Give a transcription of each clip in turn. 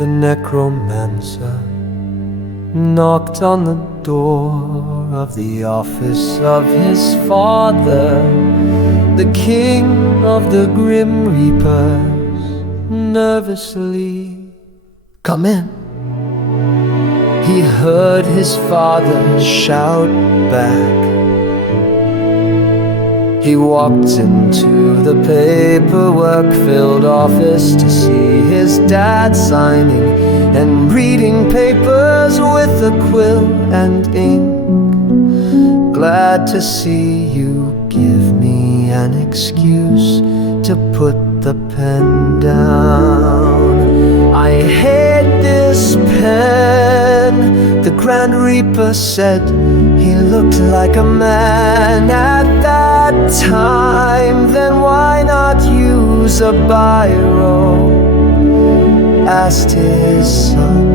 The necromancer knocked on the door of the office of his father, the king of the Grim Reapers, nervously. "Come in." He heard his father shout back. He walked into the paperwork-filled office to see his dad signing and reading papers with a quill and ink. "Glad to see you, give me an excuse to put the pen down. I hate this pen," the Grand Reaper said. He looked like a man at that time. "Then why not use a biro?" asked his son.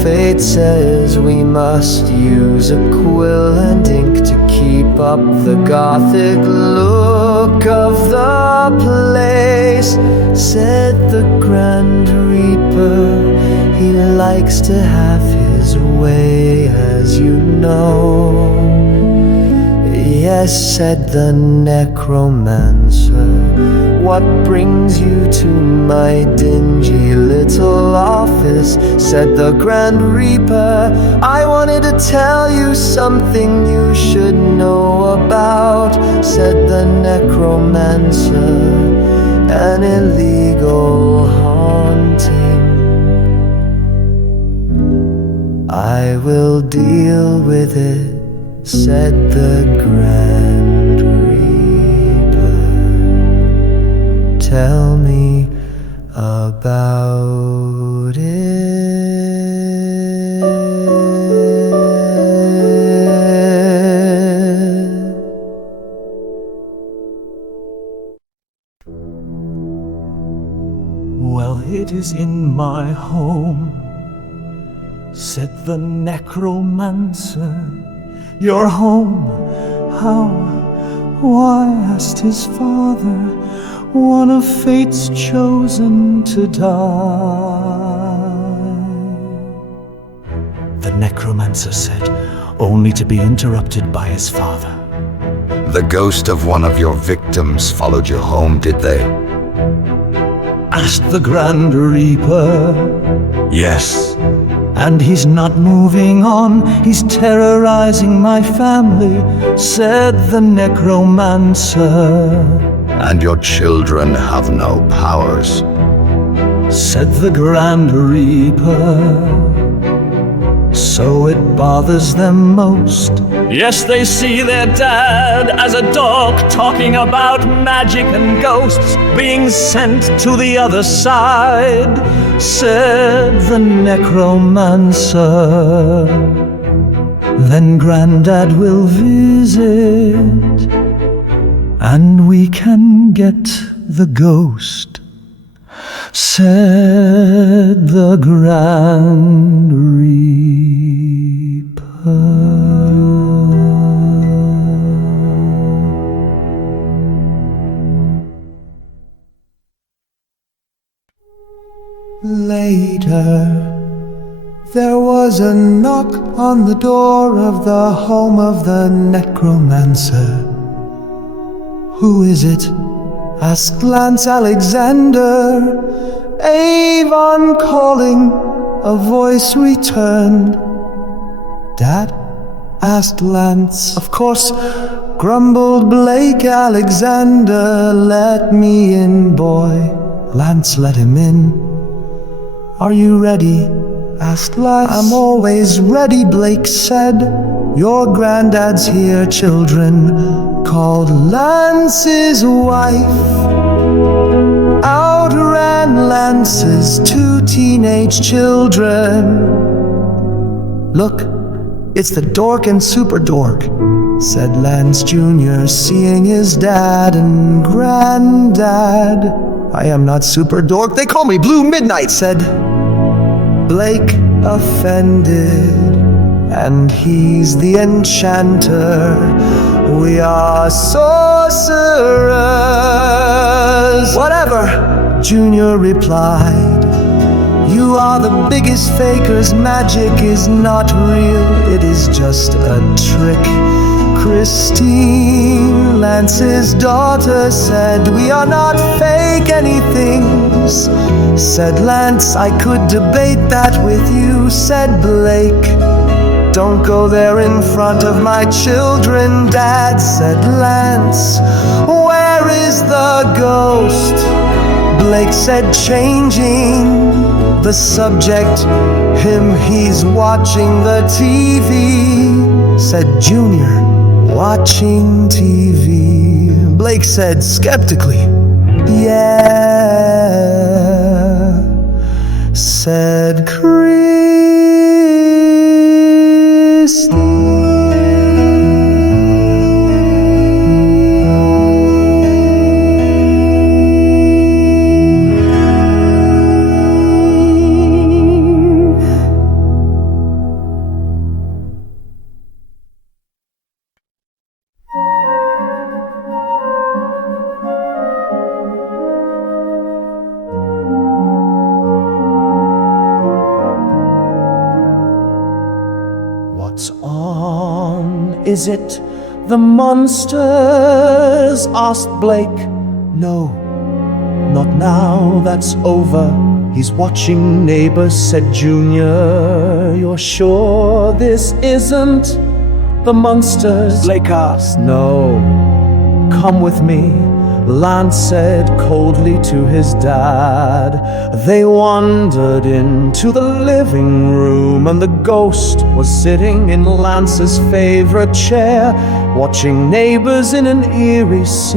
"Fate says we must use a quill and ink to keep up the gothic look of the place," said the Grand Reaper. "He likes to have his way, as you know." "Yes," said the necromancer, "what brings you to my dingy little office?" Said the Grand Reaper, "I wanted to tell you something you should know about," said the necromancer, "an illegal haunting. I will deal with it," said the Grand Reaper. "Tell me about it." "Well, it is in my home," said the necromancer. "Your home? How? Why?" asked his father. "One of fate's chosen to die." The necromancer said, only to be interrupted by his father. "The ghost of one of your victims followed you home, did they?" asked the Grand Reaper. "Yes. And he's not moving on, he's terrorizing my family," said the necromancer. "And your children have no powers," said the Grand Reaper. "So it bothers them most. Yes, they see their dad as a dog talking about magic and ghosts being sent to the other side," said the necromancer. "Then Granddad will visit and we can get the ghost," said the Grand Reaper. Later, there was a knock on the door of the home of the necromancer. "Who is it?" asked Lance Alexander. "Avon calling," a voice returned. "Dad?" asked Lance. "Of course," grumbled Blake Alexander. "Let me in, boy." Lance let him in. "Are you ready?" asked Lance. "I'm always ready," Blake said. "Your granddad's here, children," called Lance's wife. Outran Lance's 2 teenage children. "Look, it's the dork and super dork," said Lance Jr., seeing his dad and granddad. "I am not super dork, they call me Blue Midnight," said Blake, offended. "And he's the enchanter. We are sorcerers." "Whatever," Junior replied. You are the biggest fakers. Magic is not real, it is just a trick. Christine, Lance's daughter, said we are not fake anythings. Said Lance, I could debate that with you. Said Blake, don't go there in front of my children. Dad, said Lance, where is the ghost? Blake said, changing the subject, him, he's watching the TV. Said Junior, watching TV. Blake said skeptically, yeah. Said What's on? Is it the monsters? Asked Blake. No, not now, that's over. He's watching Neighbours, said Junior. You're sure this isn't the monsters? Blake asked. No, come with me, Lance said coldly to his dad. They wandered into the living room, and the ghost was sitting in Lance's favorite chair, watching Neighbours in an eerie scene.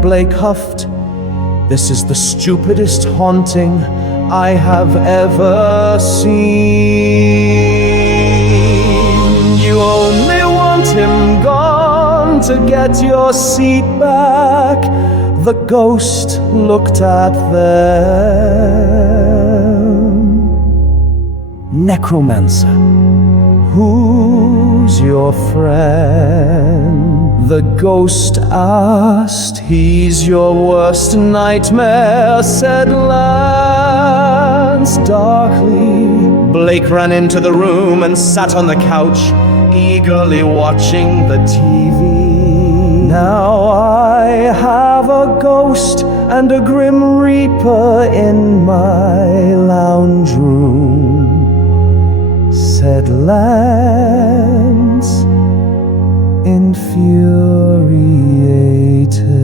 Blake huffed, this is the stupidest haunting I have ever seen. You only want him gone to get your seat back. The ghost looked at them. Necromancer, who's your friend? The ghost asked. He's your worst nightmare, said Lance darkly. Blake ran into the room and sat on the couch, eagerly watching the TV. Now I have a ghost and a grim reaper in my lounge room, said Lance, infuriated.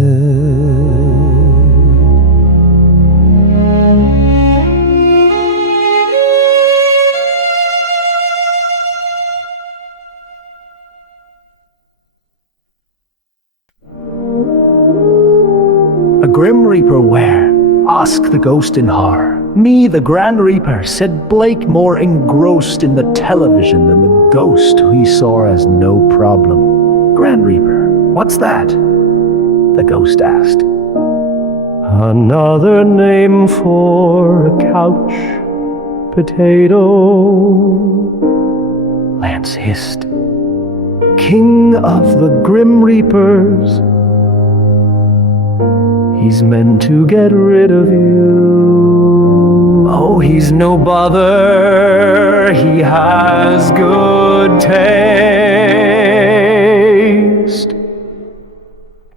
A Grim Reaper where? Asked the ghost in horror. Me, the Grand Reaper, said Blake, more engrossed in the television than the ghost who he saw as no problem. Grand Reaper, what's that? The ghost asked. Another name for a couch potato, Lance hissed. king of the Grim Reapers. He's meant to get rid of you. Oh, he's no bother. He has good taste.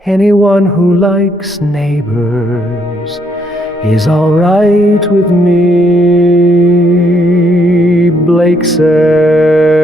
Anyone who likes Neighbours is all right with me, Blake said.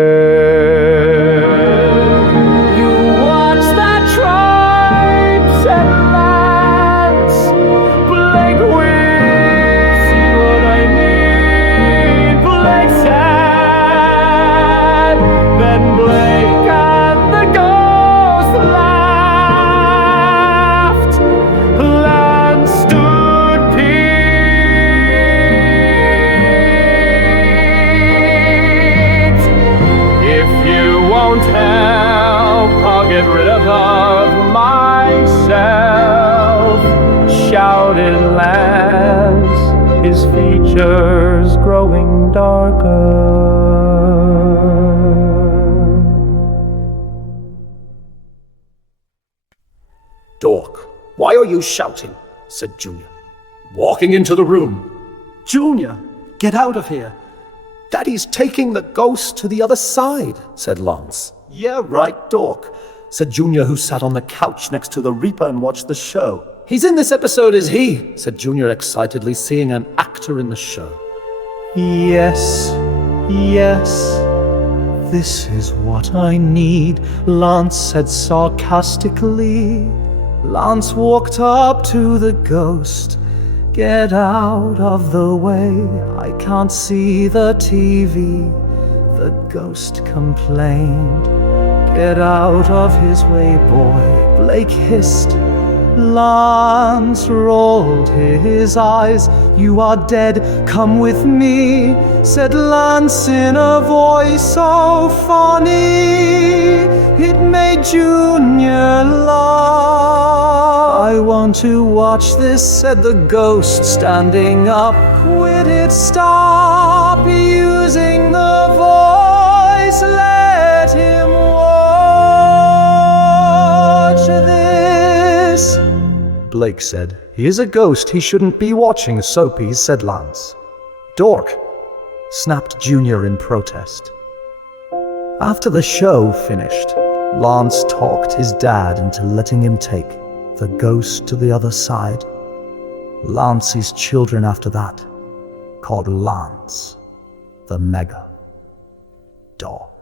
Get rid of myself, shouted Lance, his features growing darker. Dork, why are you shouting? Said Junior. Walking into the room, Junior, get out of here. Daddy's taking the ghost to the other side, said Lance. Yeah, right, Dork, said Junior, who sat on the couch next to the Reaper and watched the show. He's in this episode, is he? Said Junior excitedly, seeing an actor in the show. Yes, yes. This is what I need, Lance said sarcastically. Lance walked up to the ghost. Get out of the way, I can't see the TV, the ghost complained. Get out of his way, boy, Blake hissed. Lance rolled his eyes. You are dead, come with me, said Lance in a voice so funny. It made Junior laugh. I want to watch this, said the ghost, standing up. Quit it, stop using the voice, let him watch this. Blake said, he is a ghost, he shouldn't be watching soapies, said Lance. Dork, snapped Junior in protest. After the show finished, Lance talked his dad into letting him take the ghost to the other side. Lance's children after that called Lance the Mega Dog.